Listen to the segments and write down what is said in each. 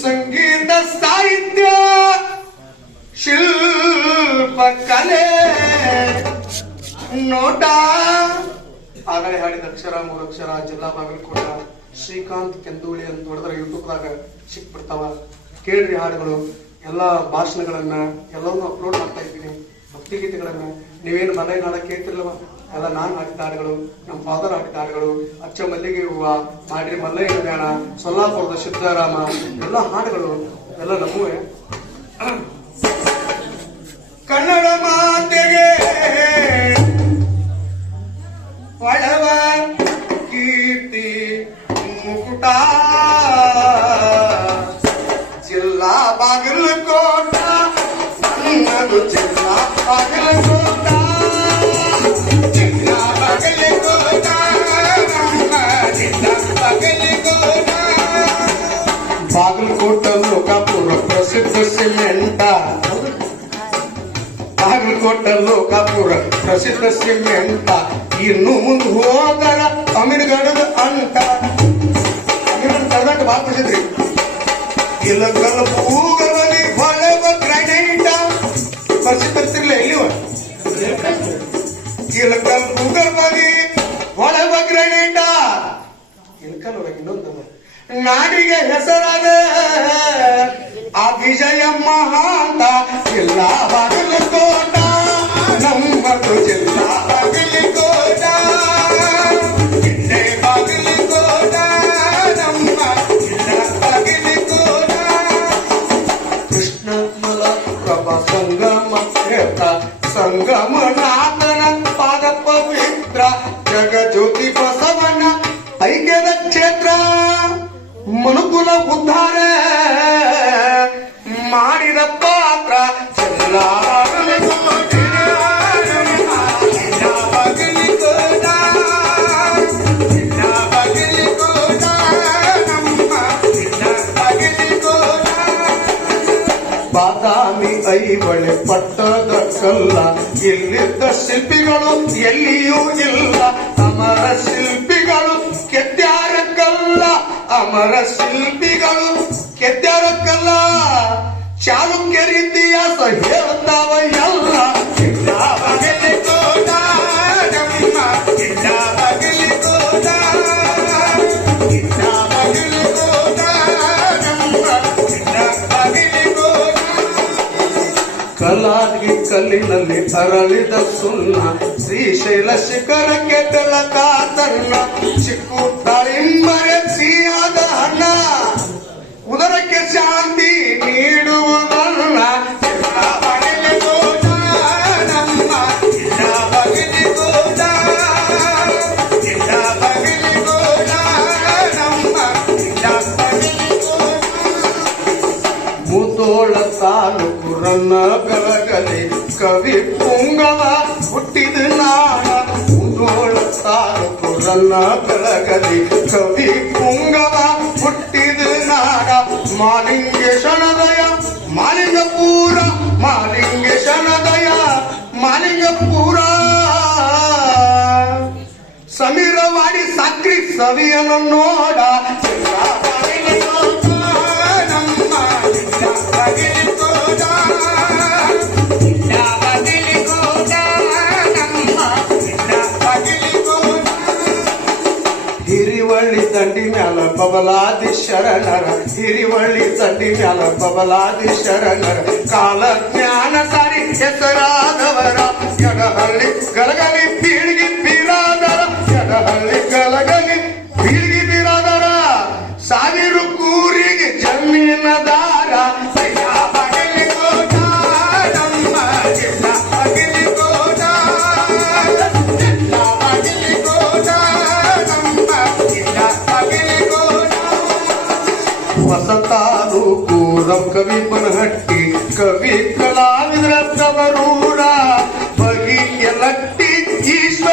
ಸಂಗೀತ ಸಾಹಿತ್ಯ ಶಿಲ್ಪ ಕಲೆ ನೋಟ ಆಗಲೇ ಹಾಡಿದ ಅಕ್ಷರ ಮೂರಕ್ಷರ ಜಿಲ್ಲಾ ಬಾಗಲಕೋಟ ಶ್ರೀಕಾಂತ್ ಕೆಂದೂಳಿ ಅಂತ ನೋಡಿದ್ರೆ ಯೂಟ್ಯೂಬ್ದಾಗ ಸಿಕ್ಬಿಡ್ತಾವ. ಕೇಳ್ರಿ ಹಾಡುಗಳು, ಎಲ್ಲಾ ಭಾಷಣಗಳನ್ನ ಎಲ್ಲವನ್ನೂ ಅಪ್ಲೋಡ್ ಮಾಡ್ತಾ ಇದ್ದೀನಿ. ಭಕ್ತಿಗೀತೆಗಳನ್ನ ನೀವೇನು ಮಲೆನಾಡ ಕೇಳ್ತಿರ್ಲವ, ಎಲ್ಲ ನಾನು ಹಾಡಿದ ಹಾಡುಗಳು, ನಮ್ಮ ಫಾದರ್ ಹಾಡಿದ ಹಾಡುಗಳು, ಅಚ್ಚ ಮಲ್ಲಿಗೆ ಹೂವ, ಮಾಡ್ರಿ ಮಲ್ಲಯ್ಯ ಗಾನ, ಸೊಲ್ಲಾಪುರದ ಸಿದ್ದರಾಮ, ಎಲ್ಲ ಹಾಡುಗಳು ಎಲ್ಲ ನಮ್ಮವೇ. ಕನ್ನಡ ಮಾತೆಗೆ ಒಳವ ಕೀರ್ತಿ ಮುಕುಟ, ಜಿಲ್ಲಾ ಬಾಗಲಕೋಟ ನನ್ನದು ಜಿಲ್ಲಾ ಬಾಗಲಕೋಟ, ಜಿಲ್ಲಾ ಬಾಗಲಕೋಟ ಜಿಲ್ಲಾ ಬಾಗಲಕೋಟ. ಬಾಗಲಕೋಟ ಲೋಕಾಪುರ ಪ್ರಸಿದ್ಧ ಸಿಮೆಂಟ, ಬಾಗಲಕೋಟ ಲೋಕಾಪುರ ಪ್ರಸಿದ್ಧ ಸಿಮೆಂಟ. ಇನ್ನು ಮುಂದೆ ಹೋದರ ಅಮೀರ್ಗಢದ ಅಂಟ, ಅಮೀರ್ಗಢ ಕರ್ನಾಟಕ ಭಾಳ ಪ್ರಸಿದ್ಧಿ. ಇಲ್ಲಕಲ್ ಭೂಗರ್ಭದಲ್ಲಿ ಹೊಳೆವ ಗ್ರಾನೈಟ ಪ್ರಸಿದ್ಧಿರ್ತಿರ್ಲಿಲ್ಲ ಎಲ್ಲಿವ. ಇಲ್ಲಕಲ್ ಭೂಗರ್ಭದಲ್ಲಿ ಹೊಳೆವ ಗ್ರಾನೈಟ. ಇಲ್ಲಕಲ್ ಒಳಗೆ ಇನ್ನೊಂದು ನಾಡಿಗೆ ಹೆಸರಾದ ಆ ವಿಜಯ ಮಹಾಂತ ಜಿಲ್ಲಾ ಬಾಗಲಕೋಟ, ನಮ್ಮದು ಜಿಲ್ಲಾ ಬಾಗಲಕೋಟ, ಜಿಲ್ಲೆ ಬಾಗಲಕೋಟ, ನಮ್ಮ ಜಿಲ್ಲಾ ಬಾಗಲಕೋಟ. ಕೃಷ್ಣ ಮಲಪ್ರಭ ಸಂಗಮ ಕ್ಷೇತ್ರ, ಸಂಗಮನಾಥನ ಪಾದ ಪವಿತ್ರ, ಜಗಜ್ಯೋತಿ ಬಸವನ ಐಕ್ಯದ ಕ್ಷೇತ್ರ, ಮನುಕುಲ ಉದ್ಧಾರ ಮಾಡಿದ ಪಾತ್ರ ಜಿಲ್ಲಾ ಬಾಗಲಕೋಟ, ಜಿಲ್ಲಾ ಬಾಗಲಕೋಟ, ಜಿಲ್ಲಾ ಬಾಗಲಕೋಟ, ನಮ್ಮ ಜಿಲ್ಲಾ ಬಾಗಲಕೋಟ. ಬಾದಾಮಿ ಐಹೊಳೆ ಪಟ್ಟದ ಕಲ್ಲ, ಇಲ್ಲಿದ್ದ ಶಿಲ್ಪಿಗಳು ಎಲ್ಲಿಯೂ ಇಲ್ಲ. ಅಮರ ಶಿಲ್ಪಿಗಳು ಕೆತ್ಯಾರ ಕಲ್ಲ, ಅಮರ ಶಿಲ್ಪಿಗಳು ಕೆತ್ಯಾರ ಕಲ್ಲ. ಚಾಲುಕ್ಯರ ಇತಿಹಾಸ ಹೇಳ್ತಾವ ಎಲ್ಲ. ಜಿಲ್ಲಾ ಬಾಗಲಕೋಟ, ನಮ್ಮ ಜಿಲ್ಲಾ ಬಾಗಲಕೋಟ, ಜಿಲ್ಲಾ ಬಾಗಲಕೋಟ, ನಮ್ಮ ಜಿಲ್ಲಾ ಬಾಗಲಕೋಟ. ಕಲಾಗಿ ಕಲ್ಲಿನಲ್ಲಿ ಅರಳಿದ ಸುಣ್ಣ, ಶ್ರೀಶೈಲ ಶಿಖರಕ್ಕೆ ಬೆಳಕಾತನ್ನ, ಚಿಕ್ಕು ತಾಳಿಂಬರೆ ಸಿಹಿಯಾದ ಹಣ್ಣ, ಉದರಕ್ಕೆ ಶಾಂತಿ ನೀಡುವುದನ್ನ. ಜಿಲ್ಲಾ ಬಾಗಲಕೋಟ, ನಮ್ಮ ಜಿಲ್ಲಾ ಬಾಗಲಕೋಟ, ಜಿಲ್ಲಾ ಬಾಗಲಕೋಟ, ನಮ್ಮ ಜಿಲ್ಲಾ ಬಾಗಲಕೋಟ. ಮುಧೋಳ ತಾಲೂಕು ರನ್ನ ಬೆಳಗಲಿ ಕವಿ ಪುಂಗವ ಹುಟ್ಟಿದ ನಾಡ, ಮುಧೋಳ ತಾಲೂಕು ರನ್ನ ಬೆಳಗಲಿ ಕವಿ ಪುಂಗವ ಹುಟ್ಟಿದ ನಾಡ. ಮಾಲಿಂಗೇಶನದಯ ಮಾಲಿಂಗಪುರ, ಮಾಲಿಂಗೇಶನದಯ ಮಾಲಿಂಗಪುರ. ಸಮೀರವಾಡಿ ಸಾಕ್ರಿ ಸವಿಯನ್ನು ನೋಡ. ಜಿಲ್ಲಾ ಬಾಗಲಕೋಟ, ನಮ್ಮ ಜಿಲ್ಲಾ ಬಾಗಲಕೋಟ, ಜಿಲ್ಲಾ ಬಾಗಲಕೋಟ, ನಮ್ಮ ಜಿಲ್ಲಾ ಬಾಗಲಕೋಟ. ಹಿರಿವಳ್ಳಿ ದಂಡಿ ಮ್ಯಾಲ ಬಬಲಾದಿ ಶರಣರ, ಹಿರಿವಳ್ಳಿ ದಂಡಿ ಮ್ಯಾಲ ಬಬಲಾದಿ ಶರಣರ, ಕಾಲ ಜ್ಞಾನ ಸಾರಿ ಹೆಸರಾದವರ. ಎಡಹಳ್ಳಿ ಗಲಗಲಿ ಬೀಳ್ಗಿ ಬೀರಾದರ, ಎಡಹಳ್ಳಿ ಗಲಗಲಿ ಬೀಳ್ಗಿ ಬೀರಾದರ. ಸಾವಿರ ಕೂರಿಗೆ ಜಮೀನದಾರ. ಜಿಲ್ಲಾ ಬಾಗಲಕೋಟ, ನಮ್ಮ ಜಿಲ್ಲಾ ಬಾಗಲಕೋಟ, ಜಿಲ್ಲಾ ಬಾಗಲಕೋಟ, ನಮ್ಮ ಜಿಲ್ಲಾ ಬಾಗಲಕೋಟ. ಹೊಸ ತಾಲೂಕು ಕವಿ ಬನಹಟ್ಟಿ, ಕವಿ ಕಲಾವಿದರ ತವರೂರ, ಬಗೆಯ ಲಟ್ಟಿ ಈಶ್ವರ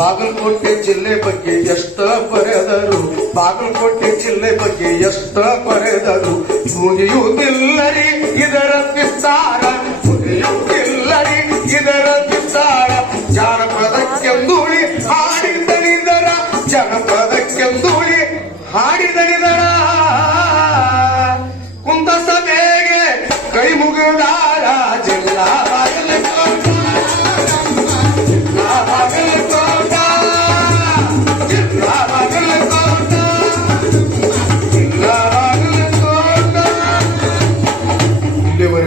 ಬಾಗಲಕೋಟೆ ಜಿಲ್ಲೆ ಬಗ್ಗೆ ಎಷ್ಟ ಬರೆದರು, ಬಾಗಲಕೋಟೆ ಜಿಲ್ಲೆ ಬಗ್ಗೆ ಎಷ್ಟ ಬರೆದರು, ಮುಗಿಯುವುದಿಲ್ಲರಿ ಇದರ ವಿಸ್ತಾರ, ಮುಗಿಯುವುದಿಲ್ಲರಿ ಇದರ ವಿಸ್ತಾರ. ಜಾನಪದ ಕೆಂದುಳಿ ಹಾಡಿದನಿದರ ಜನ